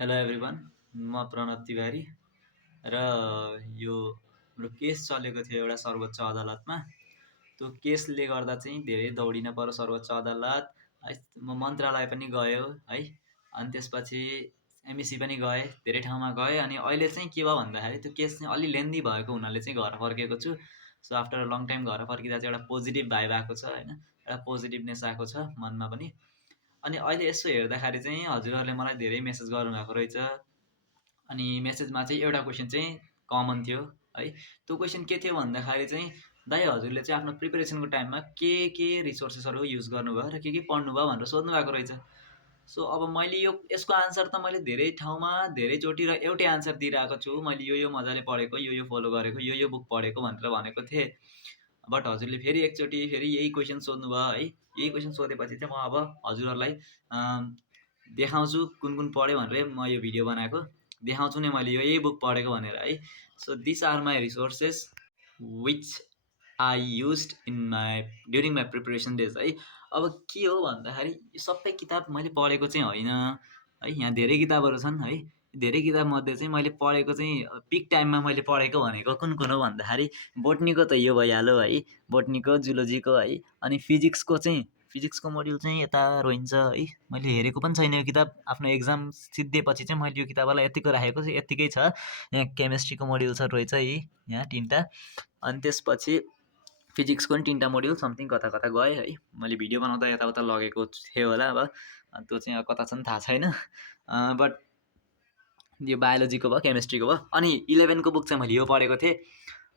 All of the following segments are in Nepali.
हेलो एभ्रिवान, म प्रणव तिवारी र यो हाम्रो केस चलेको थियो एउटा सर्वोच्च अदालतमा। त्यो केसले गर्दा चाहिँ धेरै दौडिन पर्यो सर्वोच्च अदालत है। म मन्त्रालय पनि गयो है, अनि त्यसपछि एमएसी पनि गएँ, धेरै ठाउँमा गएँ। अनि अहिले चाहिँ के भयो भन्दाखेरि त्यो केस चाहिँ अलि लेन्दी भएको हुनाले चाहिँ घर फर्केको छु। So after a long time घर फर्किँदा चाहिँ एउटा पोजिटिभ भाइब आएको छ होइन, एउटा पोजिटिभनेस आएको छ मनमा पनि। अनि अहिले यसो हेर्दाखेरि चाहिँ हजुरहरूले मलाई धेरै मेसेज गर्नुभएको रहेछ। अनि मेसेजमा चाहिँ एउटा क्वेसन चाहिँ कमन थियो है। त्यो क्वेसन के थियो भन्दाखेरि चाहिँ दाइ हजुरले चाहिँ आफ्नो प्रिपेरेसनको टाइममा के रिसोर्सेसहरू युज गर्नुभयो र के पढ्नुभयो भनेर सोध्नु भएको रहेछ। सो अब मैले यसको आन्सर त मैले धेरै ठाउँमा धेरैचोटि र एउटै आन्सर दिइरहेको छु। मैले यो मजाले पढेको, यो फलो गरेको, यो बुक पढेको भनेर भनेको थिएँ। बट हजुरले फेरि एकचोटि फेरि यही क्वेसन सोध्नुभयो है। यही क्वेसन सोधेपछि चाहिँ म अब हजुरहरूलाई देखाउँछु कुन पढेँ भनेर म यो भिडियो बनाएको। देखाउँछु नि मैले यही बुक पढेको भनेर है। So this are my resources which I used during my preparation days है। अब के हो भन्दाखेरि यो सबै किताब मैले पढेको चाहिँ होइन है। यहाँ धेरै किताबहरू छन् है। धेरै किताबमध्ये चाहिँ मैले पढेको चाहिँ पिक टाइममा मैले पढेको भनेको कुन हो भन्दाखेरि बोटनीको त यो भइहाल्यो है, बोटनीको, जुलोजीको है। अनि फिजिक्सको मोड्युल चाहिँ यता रोइन्छ है। मैले हेरेको पनि छैन यो किताब। आफ्नो एक्जाम सिद्धिएपछि चाहिँ मैले यो किताबलाई यतिको राखेको चाहिँ यत्तिकै छ। यहाँ केमिस्ट्रीको मोड्युल छ रहेछ है, यहाँ 3टा। अनि त्यसपछि फिजिक्सको पनि 3टा मोड्युल समथिङ कता गएँ है। मैले भिडियो बनाउँदा यताउता लगेको थिएँ होला। अब त्यो चाहिँ कता छन् थाहा छैन। बट यो बायोलोजीको भयो, केमिस्ट्रीको भयो। अनि 11को बुक चाहिँ मैले यो पढेको थिएँ।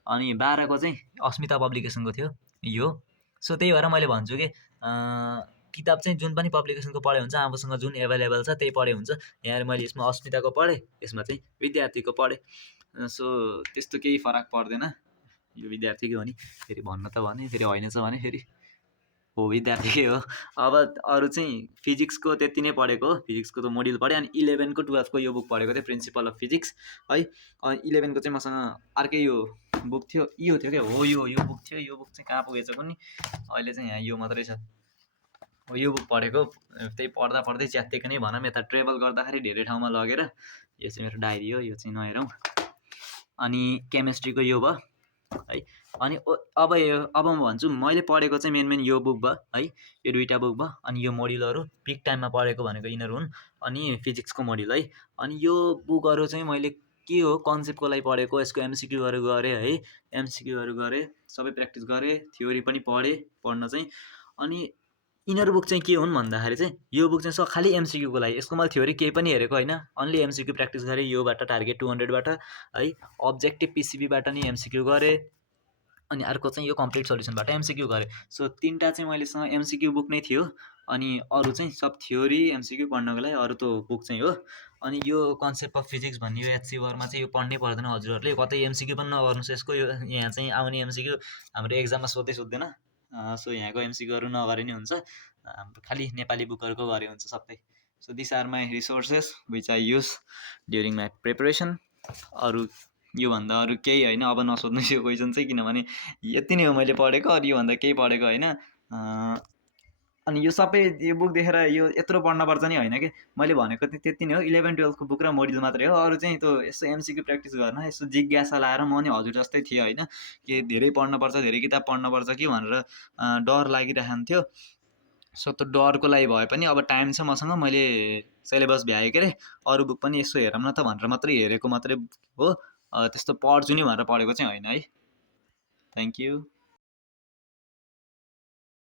अनि 12को चाहिँ अस्मिता पब्लिकेसनको थियो यो। सो त्यही भएर मैले भन्छु कि किताब चाहिँ जुन पनि पब्लिकेसनको पढे हुन्छ, आफूसँग जुन एभाइलेबल छ त्यही पढे हुन्छ। यहाँ मैले यसमा अस्मिताको पढेँ, यसमा चाहिँ विद्यार्थीको पढेँ। सो त्यस्तो केही फरक पर्दैन। यो विद्यार्थीकै हो नि, फेरि भन्न त भने फेरि होइन छ भने फेरि हो विद्यार्थीकै हो। अब अरू चाहिँ फिजिक्सको त्यति नै पढेको हो। फिजिक्सको त मोड्युल पढेँ। अनि 11को 12को यो बुक पढेको थिएँ, प्रिन्सिपल अफ फिजिक्स है। अनि 11को चाहिँ मसँग अर्कै यो बुक थियो, यो थियो क्या हो, यो बुक थियो। यो बुक चाहिँ कहाँ पुगेछ कुनि, अहिले चाहिँ यहाँ यो मात्रै छ। हो यो बुक पढेको, त्यही पढ्दै च्यात्तिएको नै भनौँ। यता ट्रेभल गर्दाखेरि धेरै ठाउँमा लगेर। यो चाहिँ मेरो डायरी हो, यो चाहिँ नहेरौँ। अनि केमिस्ट्रीको यो भयो है। अनि अब म भन्छु मैले पढेको चाहिँ मेन यो बुक भयो है। यो 2टा बुक भयो। अनि यो मोड्युलहरू पिक टाइममा पढेको भनेको यिनीहरू हुन्। अनि फिजिक्सको मोड्युल है। अनि यो बुकहरू चाहिँ मैले के हो कन्सेप्टको लागि पढेको, यसको एमसिक्यूहरू गरेँ है। एमसिक्यूहरू गरेँ, सबै प्र्याक्टिस गरेँ, थ्योरी पनि पढ्न चाहिँ। अनि यिनीहरू बुक चाहिँ के हुन् भन्दाखेरि चाहिँ यो बुक चाहिँ खालि एमसिक्यूको लागि। यसको मैले थ्योरी केही पनि हेरेको होइन, अन्ली एमसिक्यू प्र्याक्टिस गरेँ। योबाट टार्गेट 200बाट है। अब्जेक्टिभ पिसिबीबाट नि एमसिक्यू गरेँ। अनि अर्को चाहिँ यो कम्प्लिट सोल्युसनबाट एमसिक्यू गरेँ। सो 3टा चाहिँ मैलेसँग एमसिक्यू बुक नै थियो। अनि अरू चाहिँ सब थ्योरी एमसिक्यू पढ्नको लागि अरू त बुक चाहिँ हो। अनि यो कन्सेप्ट अफ फिजिक्स भन्ने यो एचसी वर्मा चाहिँ यो पढ्नै पर्दैन हजुरहरूले। कतै एमसिक्यू पनि नगर्नुहोस् यसको। यो यहाँ चाहिँ आउने एमसिक्यू हाम्रो एक्जाममा सोध्दैन। सो यहाँको एमसिक्यूहरू नगरे नि हुन्छ। खालि नेपाली बुकहरूको गरे हुन्छ सबै। So this are my resources which I use during my preparation. अरू योभन्दा अरू केही होइन। अब नसोध्नुहोस् यो क्वेसन चाहिँ, किनभने यति नै हो मैले पढेको। अरू योभन्दा केही पढेको होइन। अनि यो सबै यो बुक देखेर यो यत्रो पढ्नुपर्छ नि होइन कि। मैले भनेको चाहिँ त्यति नै हो, 11-12को बुक र मोड्युल मात्रै हो। अरू चाहिँ त्यो यसो एमसिक्यू प्र्याक्टिस गर्न, यसो जिज्ञासा लाएर म नि हजुर जस्तै थिएँ होइन। कि धेरै पढ्नुपर्छ, धेरै किताब पढ्नुपर्छ कि भनेर डर लागिरहन्थ्यो। सो त्यो डरको लागि भए पनि अब टाइम छ मसँग, मैले सिलेबस भ्याएँ के अरे। अरू बुक पनि यसो हेरौँ न त भनेर मात्रै हेरेको मात्रै हो। त्यस्तो पढ्छु नि भनेर पढेको चाहिँ होइन है। Thank you.